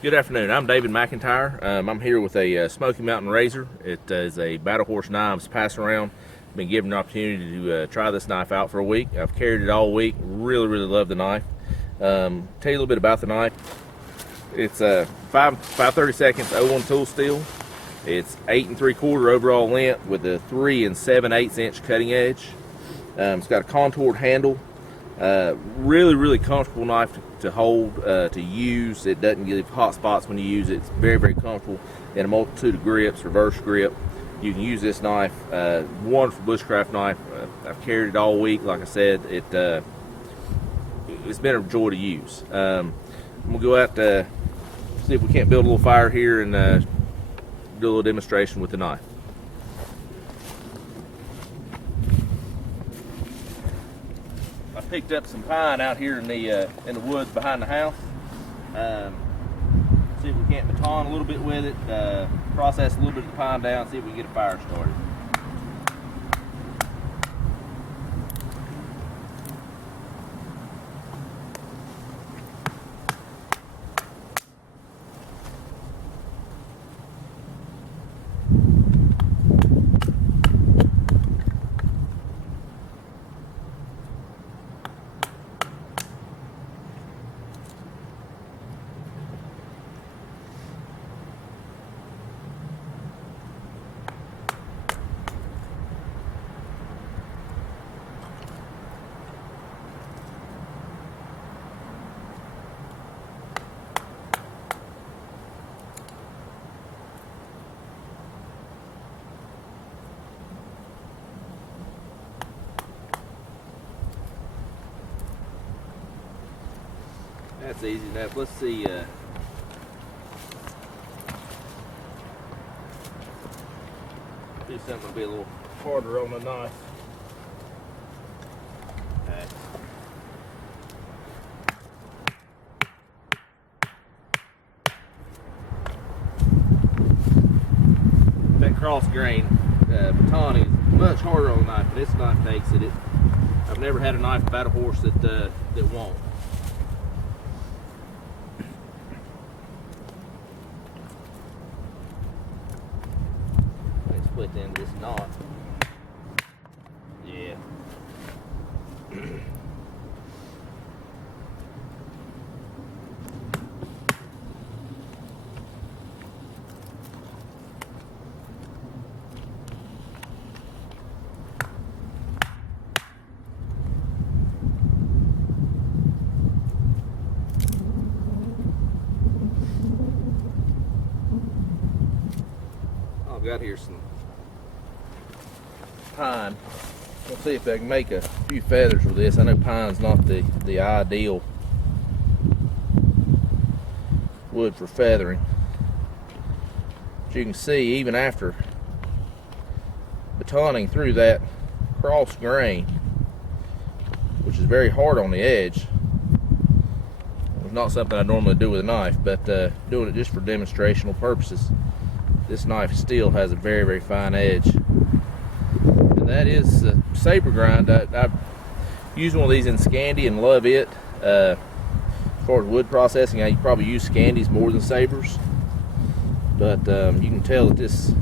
Good afternoon. I'm David McIntyre. I'm here with a Smoky Mountain Razor. It is a Battle Horse Knives pass around. Been given an opportunity to try this knife out for a week. I've carried it all week. Really love the knife. Tell you a little bit about the knife. It's a 5/32 01 tool steel. It's 8 3/4 overall length with a 3 7/8 inch cutting edge. It's got a contoured handle. Really comfortable knife to hold, to use. It doesn't give hot spots when you use it. It's very comfortable in a multitude of grips, reverse grip. You can use this knife. Wonderful bushcraft knife. I've carried it all week. Like I said, it's been a joy to use. I'm gonna go out to see if we can't build a little fire here and do a little demonstration with the knife. I picked up some pine out here in the woods behind the house. See if we can't baton a little bit with it, process a little bit of the pine down, see if we can get a fire started. That's easy enough. Let's see. Do something to be a little harder on the knife. Okay. That cross grain baton is much harder on the knife, but this knife takes it. I've never had a knife Battle Horse that won't. Split into this knot. Yeah. I've got here some pine. We'll see if I can make a few feathers with this. I know pine's not the ideal wood for feathering. But you can see, even after batoning through that cross grain, which is very hard on the edge, it's not something I normally do with a knife, but doing it just for demonstrational purposes, this knife still has a very fine edge. That is saber grind. I've used one of these in Scandi and love it. As far as wood processing, you probably use Scandis more than sabers, but you can tell that this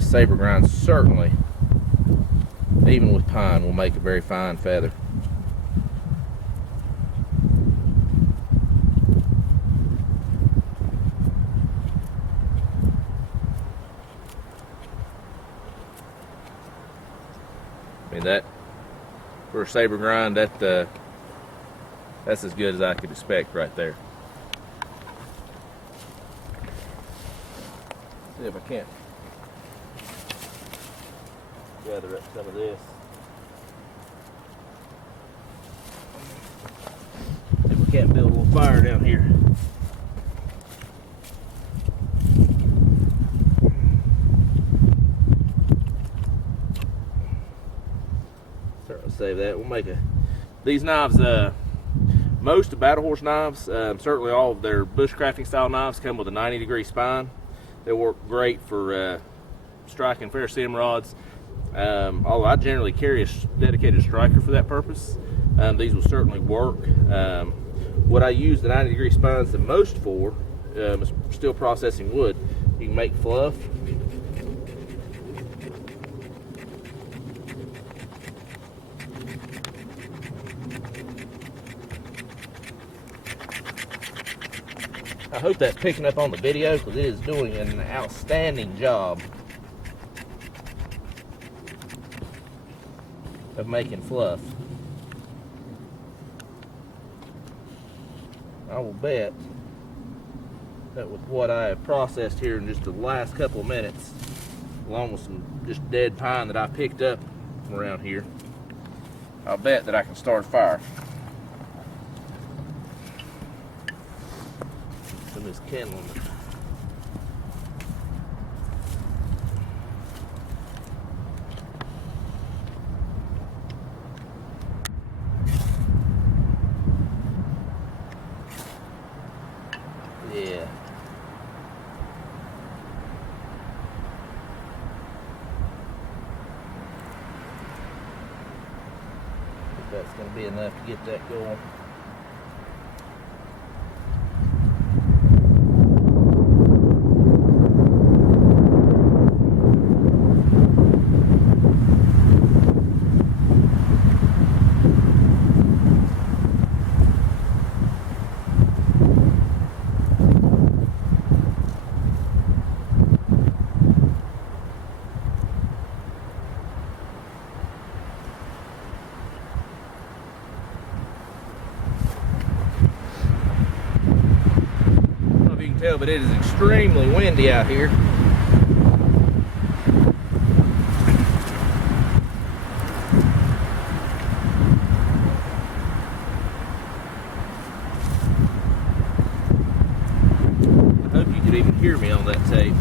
saber grind certainly, even with pine, will make a very fine feather. I mean, that for a saber grind, that's as good as I could expect right there. See if I can't gather up some of this. See if we can't build a little fire down here. Save that. We'll make these knives, most of Battle Horse knives, certainly all of their bushcrafting style knives, come with a 90-degree spine. They work great for striking fair stem rods. Although I generally carry a dedicated striker for that purpose. these will certainly work. What I use the 90-degree spines the most for is still processing wood. You can make fluff. I hope that's picking up on the video because it is doing an outstanding job of making fluff. I will bet that with what I have processed here in just the last couple of minutes, along with some just dead pine that I picked up from around here, I'll bet that I can start a fire. Some of this kindling. Yeah. I think that's going to be enough to get that going. Tell, but it is extremely windy out here. I hope you could even hear me on that tape.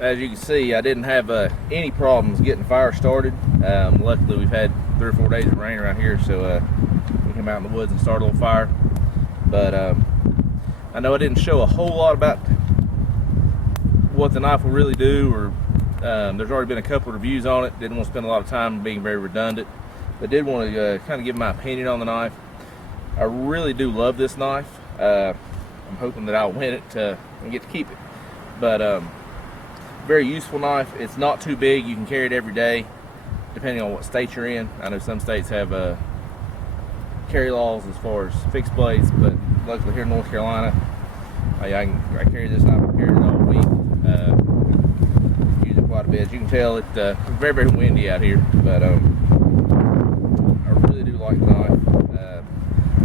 As you can see, I didn't have any problems getting fire started. Luckily, we've had 3 or 4 days of rain around here, so we came out in the woods and started a little fire. But I know I didn't show a whole lot about what the knife will really do, or there's already been a couple of reviews on it. Didn't want to spend a lot of time being very redundant, but did want to kind of give my opinion on the knife. I really do love this knife. I'm hoping that I'll win it and get to keep it. But very useful knife. It's not too big. You can carry it every day, depending on what state you're in. I know some states have carry laws as far as fixed blades, but luckily here in North Carolina, I carry this knife. I carry it all week. Use it quite a bit. As you can tell, it's very, very windy out here, but I really do like the knife.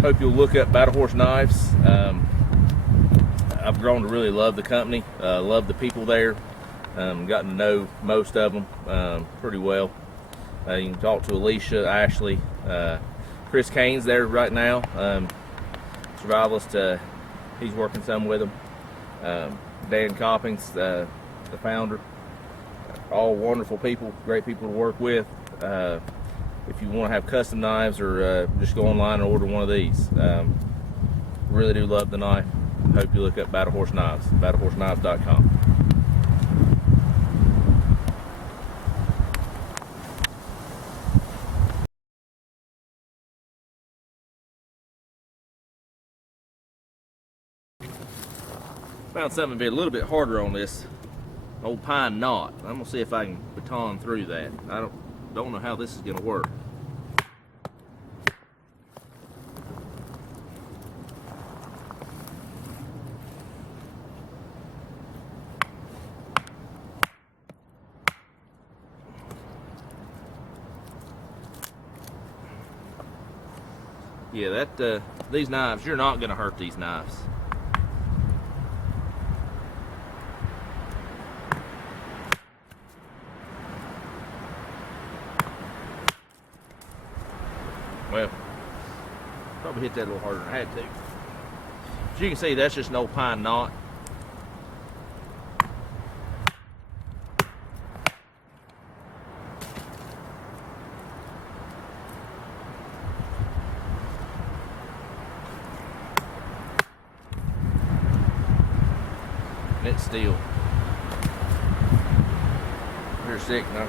Hope you'll look up Battle Horse Knives. I've grown to really love the company, love the people there. Gotten to know most of them pretty well. You can talk to Alicia, Ashley, Chris Kane's there right now, survivalist. He's working some with them. Dan Coppings, the founder. All wonderful people, great people to work with. If you want to have custom knives, or just go online and order one of these. Really do love the knife. Hope you look up Battle Horse Knives, battlehorseknives.com. Found something to be a little bit harder on this old pine knot. I'm gonna see if I can baton through that. I don't know how this is gonna work. Yeah, these knives, you're not going to hurt these knives. Well, probably hit that a little harder than I had to. As you can see, that's just an old pine knot. And it's steel. They're sick now.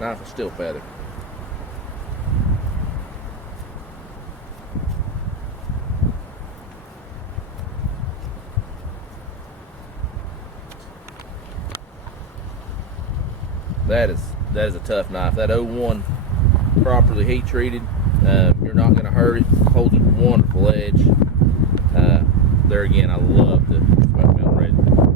Knife is still feathered. That is a tough knife. That 01 properly heat treated. You're not going to hurt it. Holds a wonderful edge. There again, I love the Smoky Mountain Razor.